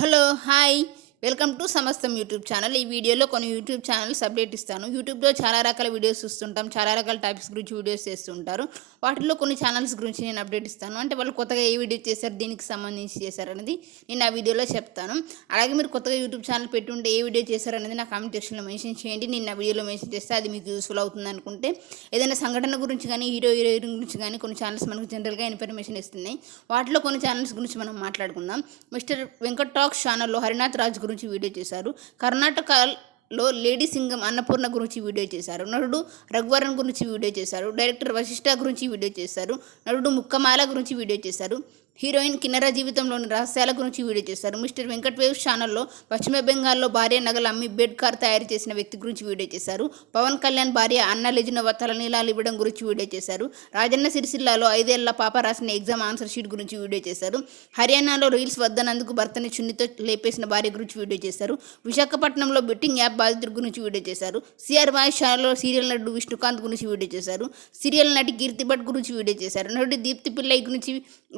Hello hi welcome to సమస్తం YouTube channel. ఈ వీడియోలో కొన్ని యూట్యూబ్ ఛానల్స్ అప్డేట్ ఇస్తాను. యూట్యూబ్లో చాలా రకాల వీడియోస్ చూస్తుంటాం, చాలా రకాల టాపిక్స్ గురించి వీడియోస్ చేస్తుంటారు. వాటిలో కొన్ని ఛానల్స్ గురించి నేను అప్డేట్ ఇస్తాను. అంటే వాళ్ళు కొత్తగా ఏ వీడియో చేశారు, దీనికి సంబంధించి చేశారు అనేది నేను ఆ వీడియోలో చెప్తాను. అలాగే మీరు కొత్తగా యూట్యూబ్ ఛానల్ పెట్టుంటే ఏ వీడియో చేశారు అనేది నా కామెంట్ సెక్షన్లో మెన్షన్ చేయండి. నేను ఆ వీడియోలో మెన్షన్ చేస్తే అది మీకు యూస్ఫుల్ అవుతుంది అనుకుంటే. ఏదైనా సంఘటన గురించి కానీ హీరోయిన్ గురించి కానీ కొన్ని ఛానల్స్ మనకు జనరల్గా ఇన్ఫర్మేషన్ ఇస్తున్నాయి. వాటిలో కొన్ని ఛానల్స్ గురించి మనం మాట్లాడుకుందాం. మిస్టర్ వెంకట్ టాక్స్ ఛానల్లో హరినాథ్ రాజ్ గురించి వీడియో చేశారు. కర్ణాటకలో లేడీ సింగం అన్నపూర్ణ గురించి వీడియో చేశారు. నటుడు రఘువరన్ గురించి వీడియో చేశారు. డైరెక్టర్ వశిష్ఠ గురించి వీడియో చేశారు. నటుడు ముక్కమాల గురించి వీడియో చేశారు. హీరోయిన్ కిన్నెర జీవితంలోని రహస్యాల గురించి వీడియో చేశారు. మిస్టర్ వెంకట్ వేవ్స్ ఛానల్లో పశ్చిమ బెంగాల్లో భార్య నగలు అమ్మి బెడ్ కార్ తయారు చేసిన వ్యక్తి గురించి వీడియో చేశారు. పవన్ కళ్యాణ్ భార్య అన్న లెజినోవా తలనీలాలు ఇవ్వడం గురించి వీడియో చేశారు. రాజన్న సిరిసిల్లాలో 5 ఏళ్ల పాప రాసిన ఎగ్జామ్ ఆన్సర్ షీట్ గురించి వీడియో చేశారు. హర్యానాలో రీల్స్ వద్దనందుకు భర్తని చున్నితో లేపేసిన భార్య గురించి వీడియో చేశారు. విశాఖపట్నంలో బెట్టింగ్ యాప్ బాధితుల గురించి వీడియో చేశారు. సిఆర్ వాయిస్ ఛానల్లో సీరియల్ నటుడు విష్ణుకాంత్ గురించి వీడియో చేశారు. సీరియల్ నటి కీర్తి భట్ గురించి వీడియో చేశారు. నటుడు దీప్తి పిల్లై గురించి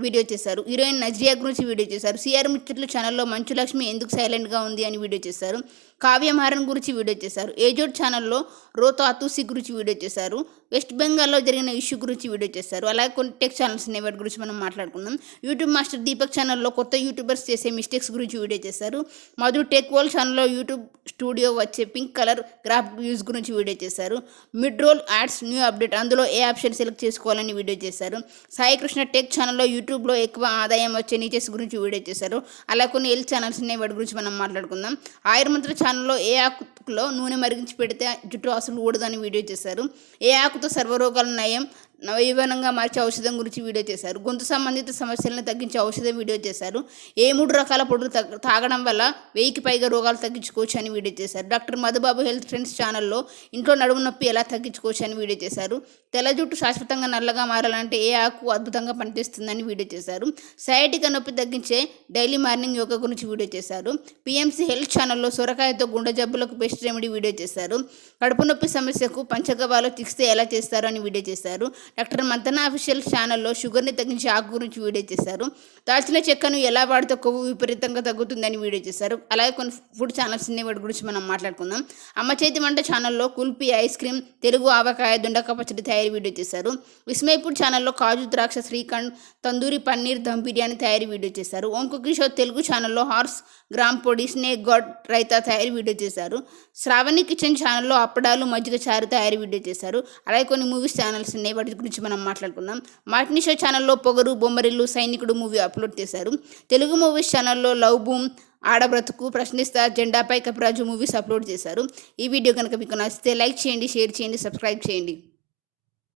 వీడియో చేశారు. హీరోయిన్ నజ్రియా గురించి వీడియో చేశారు. సిఆర్ ముచ్చట్లు ఛానల్లో మంచు లక్ష్మి ఎందుకు సైలెంట్గా ఉంది అని వీడియో చేశారు. కావ్య మారన్ గురించి వీడియో చేశారు. ఏజోడ్ ఛానల్లో రోతో అతుసి గురించి వీడియో చేశారు. వెస్ట్ బెంగాల్లో జరిగిన ఇష్యూ గురించి వీడియో చేశారు. అలాగే కొన్ని టెక్ ఛానల్స్ ఉన్నాయి, వాటి గురించి మనం మాట్లాడుకుందాం. యూట్యూబ్ మాస్టర్ దీపక్ ఛానల్లో కొత్త యూట్యూబర్స్ చేసే మిస్టేక్స్ గురించి వీడియో చేశారు. మధు టెక్ వరల్డ్ ఛానల్లో యూట్యూబ్ స్టూడియో వచ్చే పింక్ కలర్ గ్రాఫ్ యూజ్ గురించి వీడియో చేశారు. Mid roll ads new update, అందులో ఏ ఆప్షన్ సెలెక్ట్ చేసుకోవాలని వీడియో చేశారు. సాయి కృష్ణ టెక్ ఛానల్లో యూట్యూబ్లో ఎక్కువ ఆదాయం వచ్చే నీచెస్ గురించి వీడియో చేశారు. అలా కొన్ని ఎల్ ఛానల్స్ ఉన్నాయి, వాటి గురించి మనం మాట్లాడుకుందాం. ఆయుర్మంత్ర ఛానల్లో ఏ ఆకులో నూనె మరిగించి పెడితే జుట్టు అసలు ఊడదని వీడియో చేశారు. ఏ ఆకుతో సర్వరోగాల నయం నవయవనంగా మార్చే ఔషధం గురించి వీడియో చేశారు. గొంతు సంబంధిత సమస్యలను తగ్గించే ఔషధం వీడియో చేశారు. ఏ 3 రకాల పొడులు తాగడం వల్ల 1000కి పైగా రోగాలు తగ్గించుకోవచ్చు అని వీడియో చేశారు. డాక్టర్ మధుబాబు హెల్త్ ట్రెండ్స్ ఛానల్లో ఇంట్లో నడుము నొప్పి ఎలా తగ్గించుకోవచ్చు అని వీడియో చేశారు. తెల్ల జుట్టు శాశ్వతంగా నల్లగా మారాలంటే ఏ ఆకు అద్భుతంగా పనిచేస్తుందని వీడియో చేశారు. సయాటికా నొప్పి తగ్గించే డైలీ మార్నింగ్ యోగా గురించి వీడియో చేశారు. పిఎంసి హెల్త్ ఛానల్లో సొరకాయతో గుండె జబ్బులకు బెస్ట్ రెమెడీ వీడియో చేశారు. కడుపు నొప్పి సమస్యకు పంచగవ్వలో చికిత్స ఎలా చేస్తారు అని వీడియో చేశారు. డాక్టర్ మంతన అఫీషియల్ ఛానల్లో షుగర్ని తగ్గించే ఆకు గురించి వీడియో చేశారు. దాల్చిన చెక్కను ఎలా వాడితే కొవ్వు విపరీతంగా తగ్గుతుందని వీడియో చేశారు. అలాగే కొన్ని ఫుడ్ ఛానల్స్ ఉన్నాయి, వాటి గురించి మనం మాట్లాడుకుందాం. అమ్మ చేతి వంట ఛానల్లో కుల్ఫీ, ఐస్ క్రీమ్, తెలుగు ఆవకాయ, దొండకాయ పచ్చడి తయారీ వీడియో చేశారు. విస్మయ్ ఫుడ్ ఛానల్లో కాజు, ద్రాక్ష, శ్రీఖండ్, తందూరి పన్నీర్, దమ్ బిర్యానీ తయారీ వీడియో చేశారు. ఓం కుకింగ్ షో తెలుగు ఛానల్లో హార్స్ గ్రామ్ పొడి, స్నేక్ గాడ్ రైతా తయారీ వీడియో చేశారు. శ్రావణి కిచెన్ ఛానల్లో అప్పడాలు, మజ్జిగ చారు తయారీ వీడియో చేశారు. అలాగే కొన్ని మూవీస్ ఛానల్స్ ఉన్నాయి, వాటి గురించి మనం మాట్లాడుకుందాం. మార్టినీ షో ఛానల్లో పొగరు, బొమ్మరిల్లు, సైనికుడు మూవీ అప్లోడ్ చేశారు. తెలుగు మూవీస్ ఛానల్లో లవ్ బూమ్, ఆడబ్రతుకు, ప్రశ్నిస్తా, జెండాపై కపిరాజు మూవీస్ అప్లోడ్ చేశారు. ఈ వీడియో కనుక మీకు నచ్చితే లైక్ చేయండి, షేర్ చేయండి, సబ్స్క్రైబ్ చేయండి.